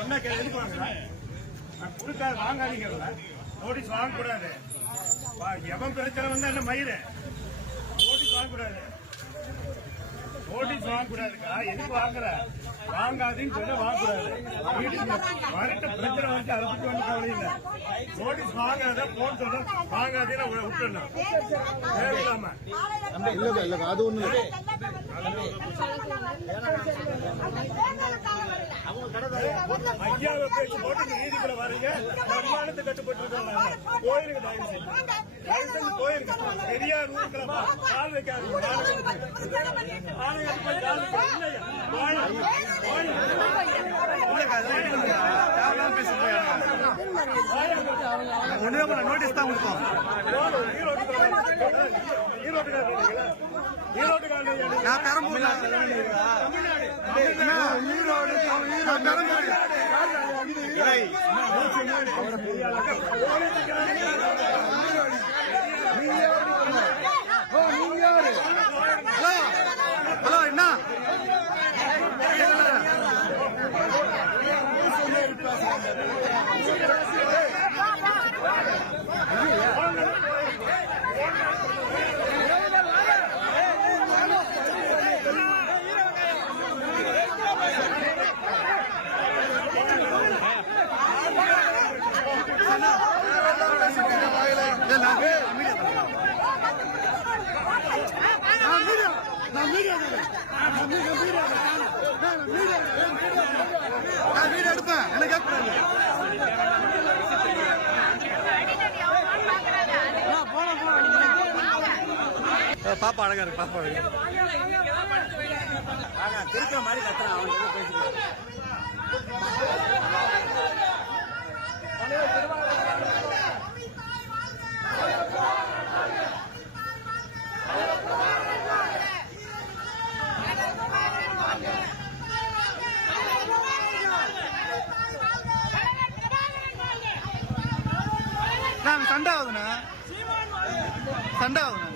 என்ன கே- எதுக்கு வாங்குறேன்? நான் கொடுக்காது வாங்காதீங்க நோட்டீஸ் வாங்கக்கூடாது. எவன் பிரச்சனை வந்தா என்ன மயிறு நோட்டீஸ் வாங்கக்கூடாது. நோட்டீஸ் வாங்கக்கூடாதுக்கா. எதுக்கு வாங்குற? வாங்காதீன்னு சொல்ல வாங்கக்கூடாது. வரட்ட பிரச்சனை வந்து அதை பத்தி ஒன்றும் கவலை இல்லை. நோட்டீஸ் வாங்காத போன் சொல்ல வாங்காதீன்னு விட்டுடணும் தேவையில்லாம. இல்ல இல்ல அது ஒண்ணு இல்ல. பேச்சு போட்டு நீதிக்குள்ள வரீங்க. வருமானத்தை கட்டுப்பட்டு இருக்காங்க கோயிலுக்கு தயவு செய்து. தயவு பெரியார் ஊருக்குள்ள கால் வைக்காதீங்க. ஆலயத்துக்கு போய் நோட்டீஸ் தான் கொடுத்தோம் ஈரோடு நான் பெரம்பூர் ஹலோ ஹலோ என்ன நான் மீடியா நான் மீடியா எடுப்பேன் எனக்கு பாப்பா அழகா இருக்கு பாப்பா. திருக்கிற மாதிரி கத்துறான் அவனுக்கு பேசிக்கலாம் நாங்க சண்டை ஆகுதுண்ணா சண்டை ஆகுதுண்ணா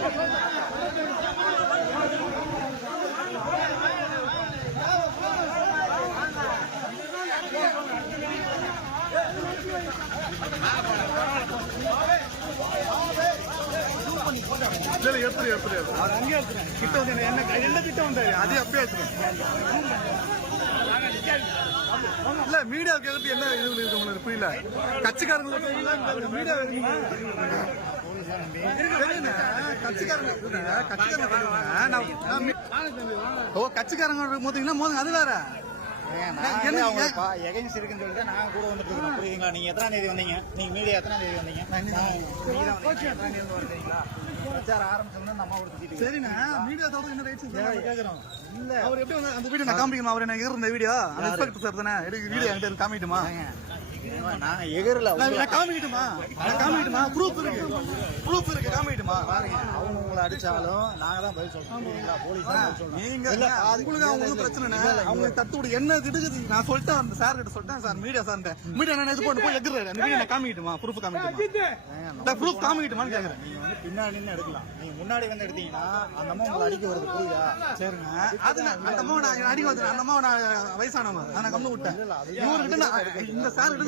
இல்ல இல்ல, எப்படி எப்படி அவர் அங்கே எடுத்துறேன் கிட்ட வந்து என்ன என்ன கிட்ட வந்தாரு? அது அப்படியே எடுத்துறேன் இல்ல மீடியா கேட்டு என்ன இது இருக்கு உங்களுக்கு? புரியல. கட்சிக்காரங்களுக்கு மீடியா கட்சிக்காரங்க கட்சிக்காரங்க ஓ கட்சிக்காரங்க மோதிங்கன்னா மோதுங்க அது வேற. என்ன- எகைன்ஸ்ட் இருக்குன்னு சொல்லிட்டு நாங்க கூட வந்துட்டு இருக்கோம் புரியுதுங்களா? நீங்க எத்தனாம் தேதி வந்தீங்க? நீங்க மீடியா எத்தனாம் தேதி வந்தீங்க? வந்தீங்களா பிரச்சாரம் ஆரம்பிச்சோம்னா நம்ம திட்டிட்டு சரிண்ணா மீடியா தவிர என்ன ரைட்ஸ் இல்ல. அவர் எப்படி அந்த வீடியோ நான் காமிக்கணுமா? அவர் எனக்கு இருந்த வீடியோ? அந்த இன்ஸ்பெக்டர் சார் தானே? எனக்கு வீடியோ என்கிட்ட காமிக்கட்டுமா? நான் எகிரல நான் காமிக்கட்டுமா? நான் காமிக்கட்டுமா? ப்ரூஃப் இருக்கு. ப்ரூஃப் இருக்கு காமிக்கட்டுமா? பாருங்க அவங்க உங்களை அடிச்சாலும் நாங்க தான் பதில் புரியுதுங்களா போலீஸ் தான் நீங்க இல்ல, அது- உங்களுக்கு அவங்களுக்கு இல்ல, பிரச்சனை இல்ல, இல்லை. இல்ல, அவங்களுக்கு தட்டு விடு என்ன திடுக்குது நான் சொல்லிட்டேன் அந்த சார் கிட்ட சொல்லிட்டேன் சார் மீடியா சார் மீடியா நான் இது போட்டு போய் எகுறாரு அந்த காமிக்கட்டுமா? ப்ரூஃப் காமிக்கட்டுமா? ப்ரூஃப் காமிக்கட்டுமான்னு கேக்குறேன். நீங்க வந்து பின்னாடி எடுக்கலாம். நீங்க முன்னாடி வந்து எடுத்தீங்கன்னா அந்த அம்மா உங்களை அடிக்க வருது புரியுதா சரிங்க. அது நான் அந்த அம்மாவை நான் அடிக்க வந்து அந்த அம்மாவை நான் வயசானவங்க. நான் கம்மி விட்டேன். இவர்கிட்ட